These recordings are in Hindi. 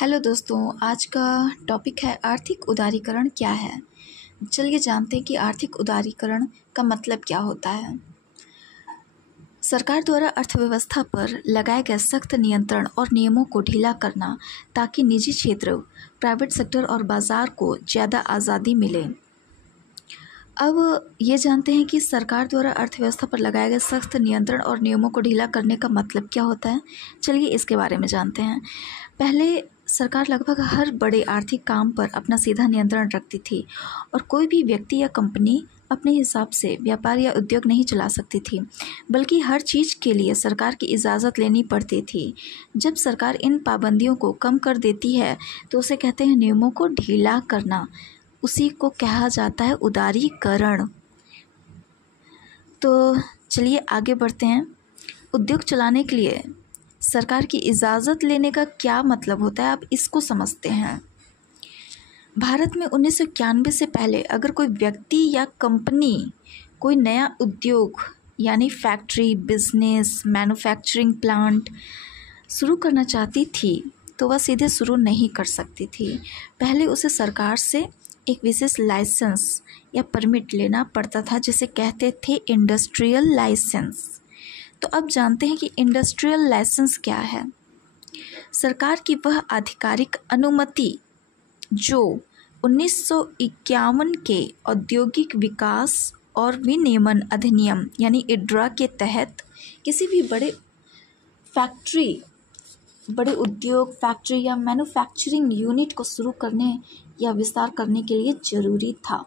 हेलो दोस्तों, आज का टॉपिक है आर्थिक उदारीकरण क्या है। चलिए जानते हैं कि आर्थिक उदारीकरण का मतलब क्या होता है। सरकार द्वारा अर्थव्यवस्था पर लगाए गए सख्त नियंत्रण और नियमों को ढीला करना ताकि निजी क्षेत्र, प्राइवेट सेक्टर और बाजार को ज़्यादा आज़ादी मिले। अब ये जानते हैं कि सरकार द्वारा अर्थव्यवस्था पर लगाए गए सख्त नियंत्रण और नियमों को ढीला करने का मतलब क्या होता है। चलिए इसके बारे में जानते हैं। पहले सरकार लगभग हर बड़े आर्थिक काम पर अपना सीधा नियंत्रण रखती थी और कोई भी व्यक्ति या कंपनी अपने हिसाब से व्यापार या उद्योग नहीं चला सकती थी, बल्कि हर चीज़ के लिए सरकार की इजाज़त लेनी पड़ती थी। जब सरकार इन पाबंदियों को कम कर देती है तो उसे कहते हैं नियमों को ढीला करना। उसी को कहा जाता है उदारीकरण। तो चलिए आगे बढ़ते हैं। उद्योग चलाने के लिए सरकार की इजाज़त लेने का क्या मतलब होता है, आप इसको समझते हैं। भारत में 1991 से पहले अगर कोई व्यक्ति या कंपनी कोई नया उद्योग यानी फैक्ट्री, बिजनेस, मैन्युफैक्चरिंग प्लांट शुरू करना चाहती थी तो वह सीधे शुरू नहीं कर सकती थी। पहले उसे सरकार से एक विशेष लाइसेंस या परमिट लेना पड़ता था, जिसे कहते थे इंडस्ट्रियल लाइसेंस। तो अब जानते हैं कि इंडस्ट्रियल लाइसेंस क्या है। सरकार की वह आधिकारिक अनुमति जो 1951 के औद्योगिक विकास और विनियमन अधिनियम यानी इड्रा के तहत किसी भी बड़े उद्योग, फैक्ट्री या मैन्युफैक्चरिंग यूनिट को शुरू करने या विस्तार करने के लिए ज़रूरी था।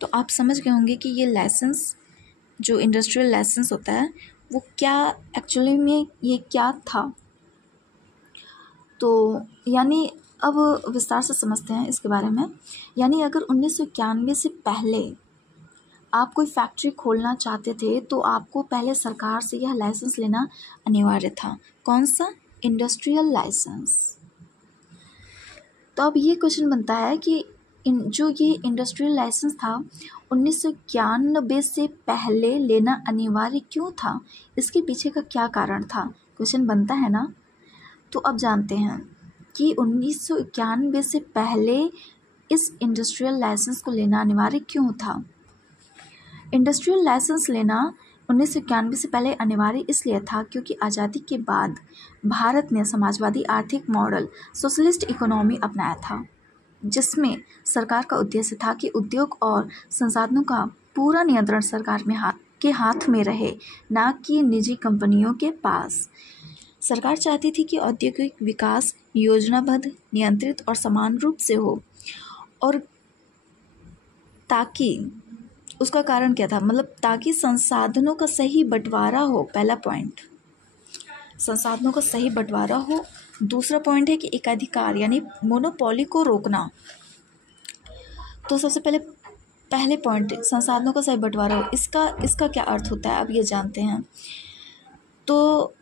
तो आप समझ गए होंगे कि ये लाइसेंस, जो इंडस्ट्रियल लाइसेंस होता है, वो क्या एक्चुअली में ये क्या था। तो यानी अब विस्तार से समझते हैं इसके बारे में। यानी अगर 1991 से पहले आप कोई फैक्ट्री खोलना चाहते थे तो आपको पहले सरकार से यह लाइसेंस लेना अनिवार्य था। कौन सा? Industrial licence. तो अब ये क्वेश्चन बनता है कि जो ये इंडस्ट्रियल लाइसेंस था 1991 से पहले लेना अनिवार्य क्यों था, इसके पीछे का क्या कारण था, क्वेश्चन बनता है ना। तो अब जानते हैं कि 1991 से पहले इस इंडस्ट्रियल लाइसेंस को लेना अनिवार्य क्यों था। इंडस्ट्रियल लाइसेंस लेना 1991 से पहले अनिवार्य इसलिए था क्योंकि आज़ादी के बाद भारत ने समाजवादी आर्थिक मॉडल, सोशलिस्ट इकोनॉमी अपनाया था, जिसमें सरकार का उद्देश्य था कि उद्योग और संसाधनों का पूरा नियंत्रण सरकार के हाथ में रहे, ना कि निजी कंपनियों के पास। सरकार चाहती थी कि औद्योगिक विकास योजनाबद्ध, नियंत्रित और समान रूप से हो, और ताकि उसका कारण क्या था, मतलब ताकि संसाधनों का सही बंटवारा हो। पहला पॉइंट, संसाधनों का सही बंटवारा हो। दूसरा पॉइंट है कि एकाधिकार यानी मोनोपोली को रोकना। तो सबसे पहले पॉइंट, संसाधनों का सही बंटवारा हो, इसका क्या अर्थ होता है, अब ये जानते हैं। तो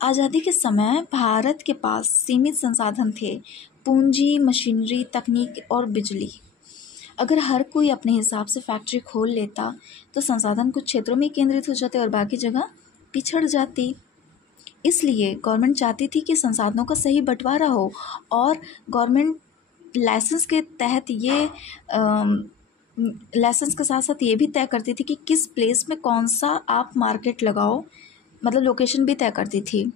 आज़ादी के समय भारत के पास सीमित संसाधन थे, पूंजी, मशीनरी, तकनीक और बिजली। अगर हर कोई अपने हिसाब से फैक्ट्री खोल लेता तो संसाधन कुछ क्षेत्रों में केंद्रित हो जाते और बाकी जगह पिछड़ जाती। इसलिए गवर्नमेंट चाहती थी कि संसाधनों का सही बंटवारा हो, और गवर्नमेंट लाइसेंस के तहत ये लाइसेंस के साथ साथ ये भी तय करती थी कि किस प्लेस में कौन सा आप मार्केट लगाओ, मतलब लोकेशन भी तय करती थी।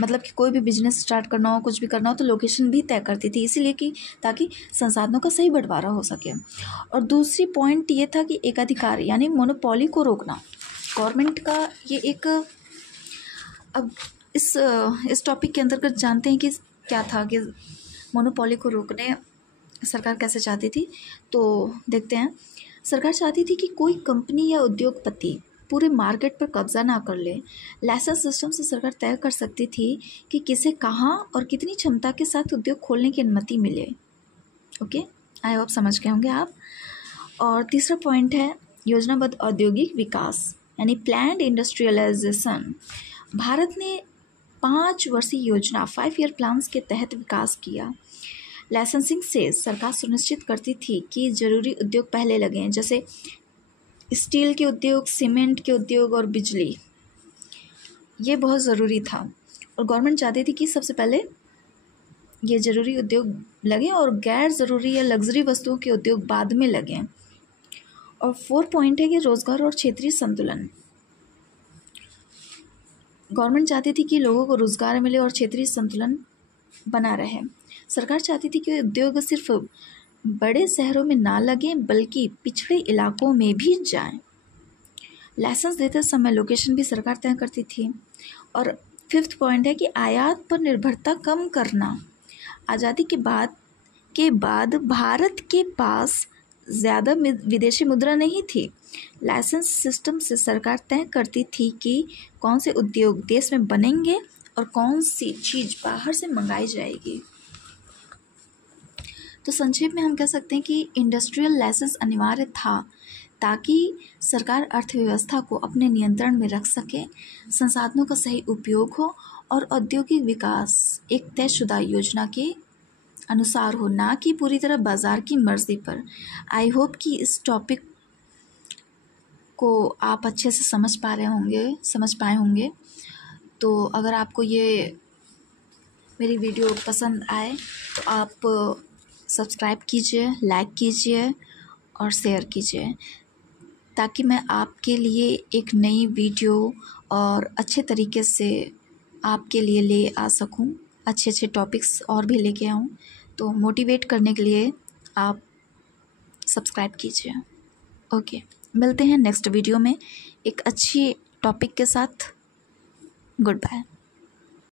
मतलब कि कोई भी बिजनेस स्टार्ट करना हो, कुछ भी करना हो तो लोकेशन भी तय करती थी, इसीलिए कि ताकि संसाधनों का सही बंटवारा हो सके। और दूसरी पॉइंट ये था कि एकाधिकार यानी मोनोपोली को रोकना। गवर्नमेंट का ये एक, अब इस टॉपिक के अंतर्गत जानते हैं कि क्या था कि मोनोपोली को रोकने सरकार कैसे चाहती थी। तो देखते हैं। सरकार चाहती थी कि कोई कंपनी या उद्योगपति पूरे मार्केट पर कब्जा ना कर ले। लाइसेंस सिस्टम से सरकार तय कर सकती थी कि किसे कहाँ और कितनी क्षमता के साथ उद्योग खोलने की अनुमति मिले। ओके, आई होप समझ गए होंगे आप। और तीसरा पॉइंट है योजनाबद्ध औद्योगिक विकास यानी प्लान्ड इंडस्ट्रियलाइजेशन। भारत ने 5 वर्षीय योजना 5 ईयर प्लान्स के तहत विकास किया। लाइसेंसिंग से सरकार सुनिश्चित करती थी कि जरूरी उद्योग पहले लगें, जैसे स्टील के उद्योग, सीमेंट के उद्योग और बिजली। ये बहुत ज़रूरी था। और गवर्नमेंट चाहती थी कि सबसे पहले ये ज़रूरी उद्योग लगें और गैर ज़रूरी या लग्जरी वस्तुओं के उद्योग बाद में लगें। और 4 पॉइंट है कि रोज़गार और क्षेत्रीय संतुलन। गवर्नमेंट चाहती थी कि लोगों को रोज़गार मिले और क्षेत्रीय संतुलन बना रहे। सरकार चाहती थी कि उद्योग सिर्फ बड़े शहरों में ना लगें बल्कि पिछड़े इलाकों में भी जाएं। लाइसेंस देते समय लोकेशन भी सरकार तय करती थी। और 5th पॉइंट है कि आयात पर निर्भरता कम करना। आज़ादी के बाद भारत के पास ज़्यादा विदेशी मुद्रा नहीं थी। लाइसेंस सिस्टम से सरकार तय करती थी कि कौन से उद्योग देश में बनेंगे और कौन सी चीज़ बाहर से मंगाई जाएगी। तो संक्षेप में हम कह सकते हैं कि इंडस्ट्रियल लाइसेंस अनिवार्य था ताकि सरकार अर्थव्यवस्था को अपने नियंत्रण में रख सके, संसाधनों का सही उपयोग हो और औद्योगिक विकास एक तयशुदा योजना के अनुसार हो, ना कि पूरी तरह बाज़ार की मर्ज़ी पर। आई होप कि इस टॉपिक को आप अच्छे से समझ पाए होंगे। तो अगर आपको ये मेरी वीडियो पसंद आए तो आप सब्सक्राइब कीजिए, लाइक कीजिए और शेयर कीजिए ताकि मैं आपके लिए एक नई वीडियो और अच्छे तरीके से आपके लिए ले आ सकूं, अच्छे टॉपिक्स और भी लेके आऊं। तो मोटिवेट करने के लिए आप सब्सक्राइब कीजिए। ओके, मिलते हैं नेक्स्ट वीडियो में एक अच्छी टॉपिक के साथ। Good bye.